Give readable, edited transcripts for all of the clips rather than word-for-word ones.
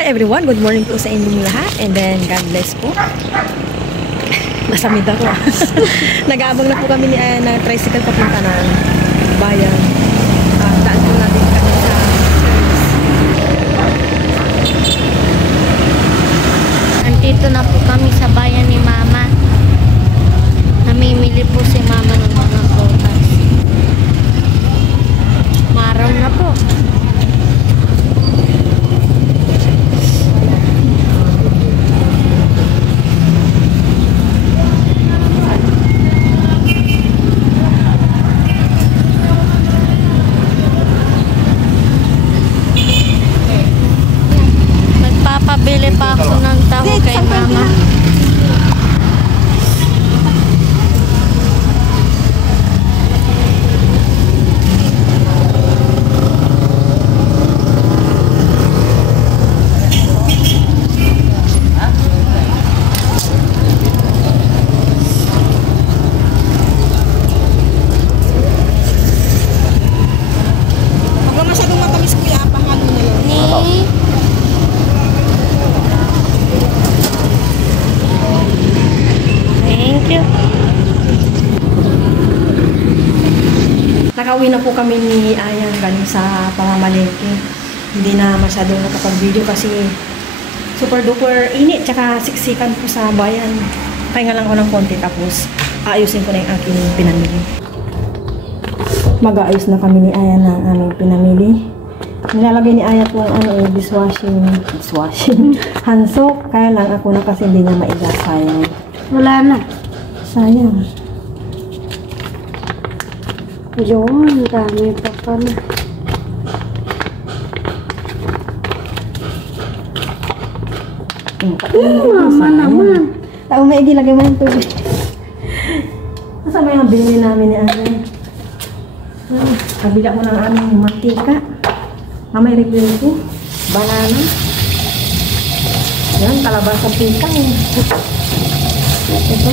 Hi everyone, good morning po sa inyong lahat and then God bless po. Masamid ako. Nag-aabang na po kami na tricycle papunta ng bayan. Daan po natin kami sa service. Andito na po kami sa bayan ni Mama. Namimili po si Mama ng mga prutas. Maraw na po. Nagpapabili pa ako ng taho kay Mama. Nakauwi na po kami ni Ayan galing sa pamamalengke. Hindi na masyadong nakapag-video kasi super duper init tsaka siksikan po sa bayan. Kaya nga lang ako ng konti tapos aayusin ko na yung aking pinamili. Mag-aayos na kami ni Ayan ng aming pinamili. Nilalagay ni Ayan pong dishwashing hansok. Kaya lang ako na kasi hindi na maiga. Sayang. Wala na. Sayang. Yun, dami pa pala. Mama naman. Tao may ilagay mo ng tubig. Nasa may ang binili namin ni Ate? Kabila ko ng aming mantika. May review ko. Banana. Yan, kalabasa pitang. Ito.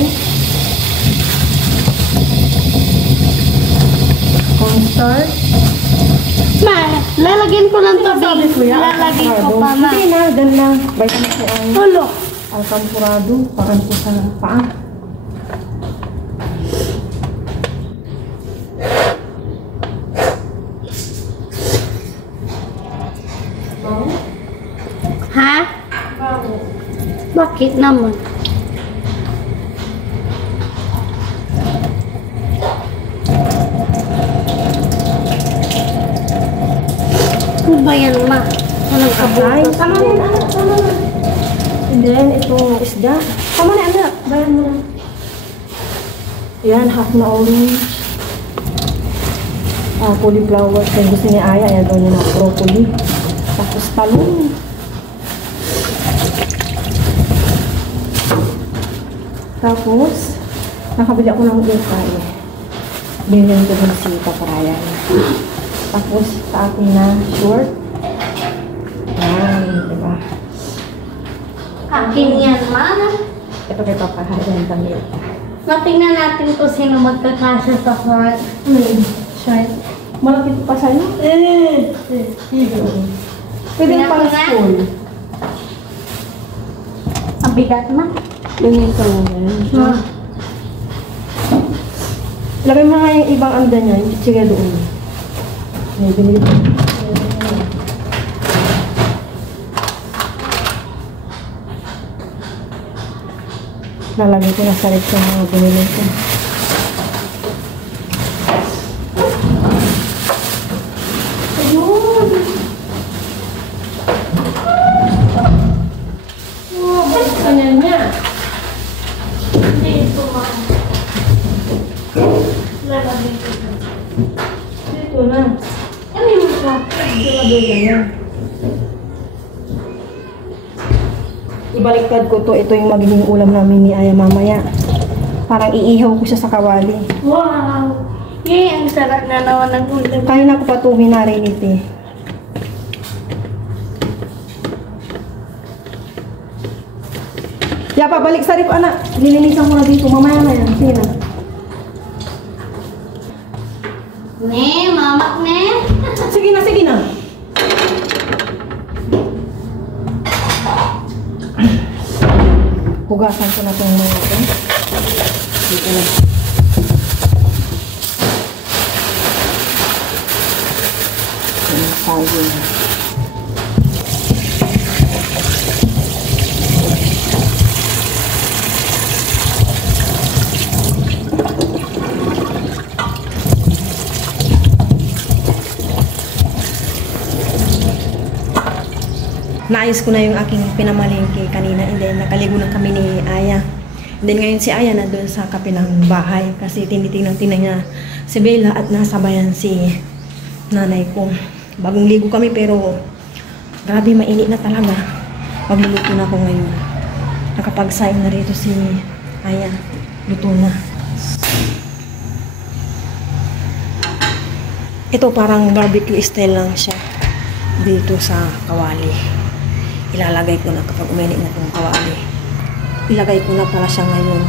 Cornstarch. Ma, lalagyan ko lang tubig. Lalagyan ko pa, Ma. Hindi na, dyan lang. Vitamins ni Ay. Tulo. Alcanforado. Pakan po sa paa. Ha? Bakit naman? Ano ba yan, Ma? Anong Ay, kabutas tama na mo? yun, anak. Tama na. And then, itong isda. Tama na, anak. Bayan mo na. Yan, half na orange. Cauliflower. Kaya gusto niya Aya, ayan daw niya na broccoli. Tapos talong. Tapos, nakabili ako ng ukay. Binili ko din si Paparayan. Tapos, sa akin na short. Yan, diba? Akin yan, Ma. Ito kay Paparayan damit. Matingnan natin kung sino magkakasya sa short. Short. Malaki pa sa'yo? Pwede Tingnan pang mo na. school. Ang bigat, Ma. Ganyan ka mo yan. Ma. Lagay mo nga yung ibang anda niya, yung chichiga doon. May binili ko. Lalagay ko na sa rin sa mga binili ko. Ayun! Oh, bakit kanya niya? Dito, Ma. Lalagay ko. Dito na. Ano yung sa? Ilagay na yan. Ibaliktad ko to. Ito yung magiging ulam namin ni Aya mamaya. Parang iihaw ko siya sa kawali. Wow! Yay, ang sarap na naman ng ulam. Kaya na ko pa ito minarinit eh. Ya, pabalik sa rip, anak. Lilinisan ko na dito. Mamaya na yan. Sige na. Ne, mamak ne. Sige na, sige na. Hugasan ko na itong mga ito. Dito na. Tayo na. Naayos ko na yung aking pinamalengke kanina and then nakaligo na kami ni Aya. And then ngayon si Aya na doon sa kapilang bahay kasi tinitingnan niya si Bella at nasabayan si nanay ko. Bagong ligo kami pero grabe mainit na talaga. Magluluto na ako ngayon. Nakapagsaing na rito si Aya. Luto na. Ito parang barbecue style lang siya dito sa kawali. Ilalagay ko na kapag uminit na itong kawali. Ilagay ko na pala siya ngayon.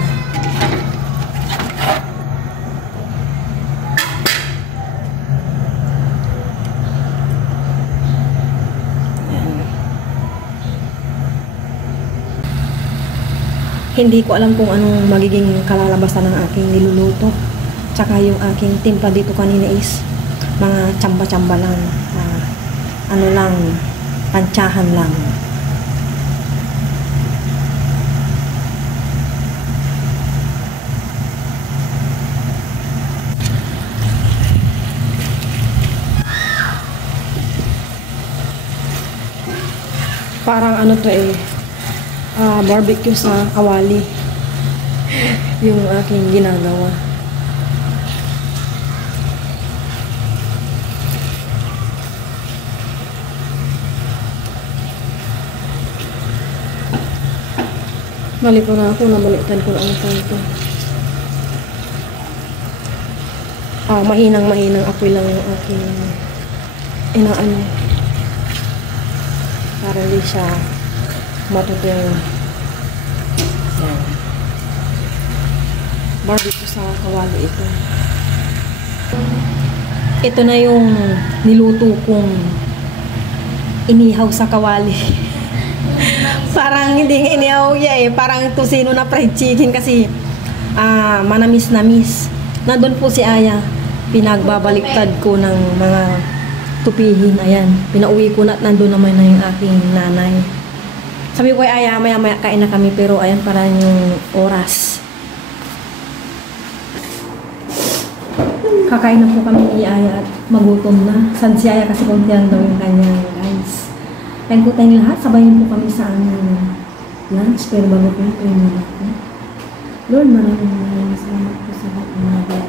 Ayan. Hindi ko alam kung anong magiging kalalabasan ng aking niluluto. Tsaka yung aking timpla dito kanina is mga tsamba-tsamba lang. Ano lang, tansyahan lang. Parang ano to barbecue sa kawali yung aking ginagawa. Balik ko na ako, nabaliktad ko na ang ito. Mahinang apoy lang yung aking inaano. Para hindi siya matutong. Yan. Barbecue sa kawali ito. Ito na yung niluto kong inihaw sa kawali. Parang hindi inihaw niya parang tusino na fried chicken kasi manamis-namis. Nandun po si Aya. Pinagbabaliktad ko ng mga tupihin. Ayan. Pinauwi ko na at nandun naman na yung aking nanay. Sabi ko ay Aya, maya-maya kain na kami pero ayan parang yung oras. Kakain na po kami ni Aya at magutom na. Sad si Aya kasi konti lang daw yung kanyang guys. Kain po tayong lahat. Sabayin po kami sa aming lunch. Pero bago po yung muna po. Lord, maraming salamat po sa lahat ng mga bayan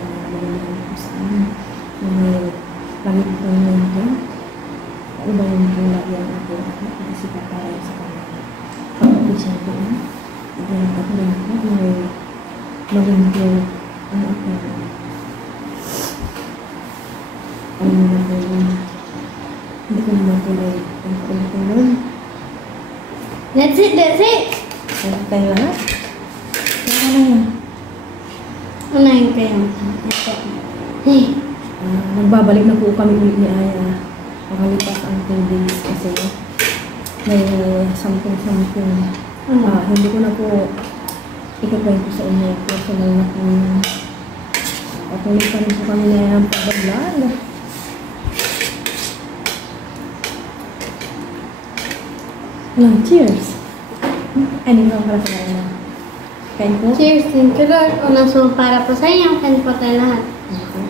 po sa amin. Lagi po yung nandito. Ibayin po lagi ang ating anak. Kasi para sa kanila. Pag-appreciate po na. Ito yung katuloy po. Maging po ang ating ano na po yun. Hindi ko naman tuloy. That's it, that's it! Ano tayo lahat? Kaya lang yan. Unahin ko yun. Hey! Nagbabalik na po kami ulit ni Aya. Makalipas ang 2 days kasi may something. Hindi ko na po ikakwento sa inyo. Personal na po. Patuloy pa rin po kami na yung pagbablog. Cheers! Ay, hindi ko pala sa kanya. Kain po? Cheers din to Lord. Unang sumo para po sa inyo. Kain po tayo lahat. Okay.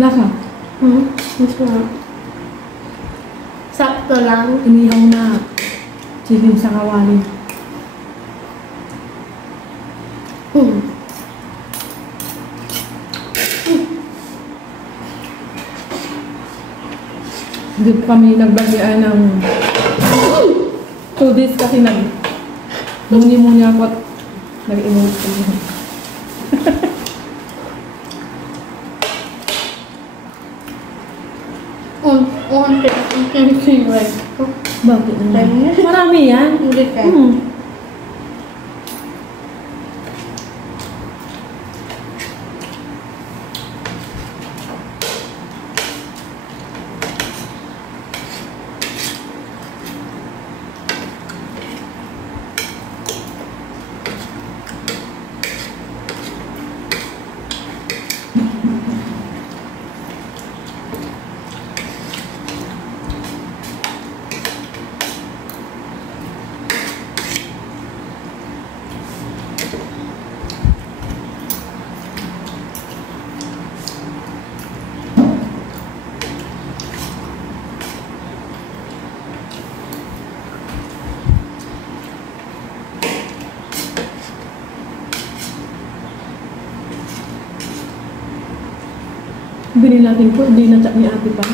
Lasa? Mas lang. Sakto lang. Inihaw na chicken sa kawali. Dito kami nagbagian ng 2 days kasi muni ako at nag-emote ko. Bakit naman? Marami yan. Hindi ka. Bili natin po, hindi na ni ate pa.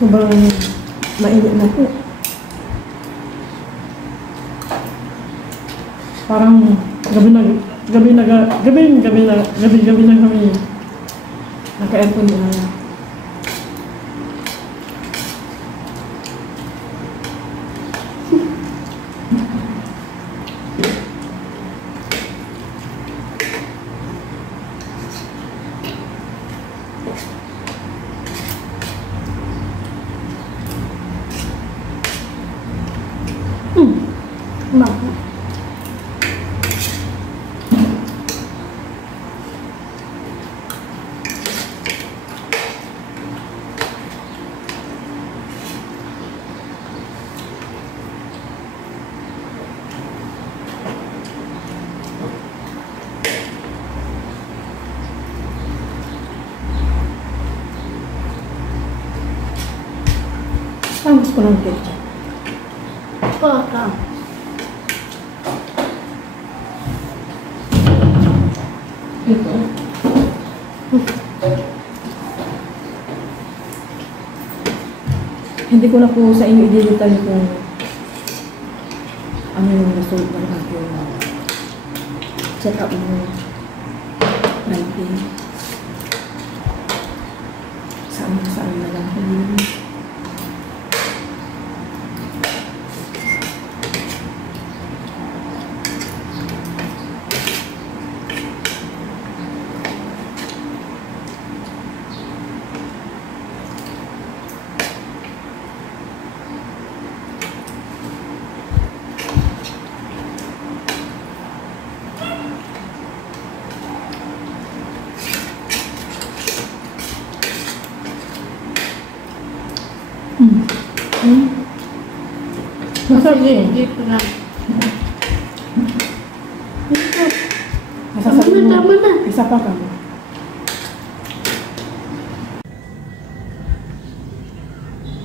Sobrang mainit na po. Parang gabi na kami naka-aircon na. Bakit? Tapos ko ng ketchup. Baka. Ito. Hindi ko na po sa inyo i-detail kung ano yung result ng aking check-up ng Friday. Saan na lang po yun. Masarap din. Dito lang. Masasabi mo. Tama na. Isa pa ka mo.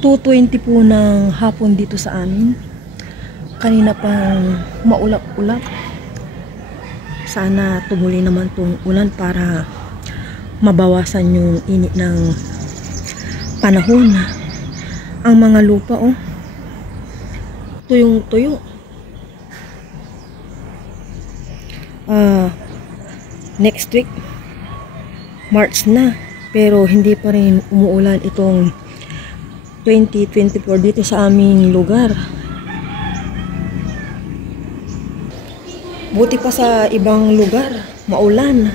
$2:20 po ng hapon dito sa amin. Kanina pang maulap-ulap. Sana tumuli naman tong ulan para mabawasan yung init ng panahon. Ang mga lupa, oh, tuyong-tuyo. Next week, March na, pero hindi pa rin umuulan itong 2024 dito sa aming lugar. Buti pa sa ibang lugar, maulan.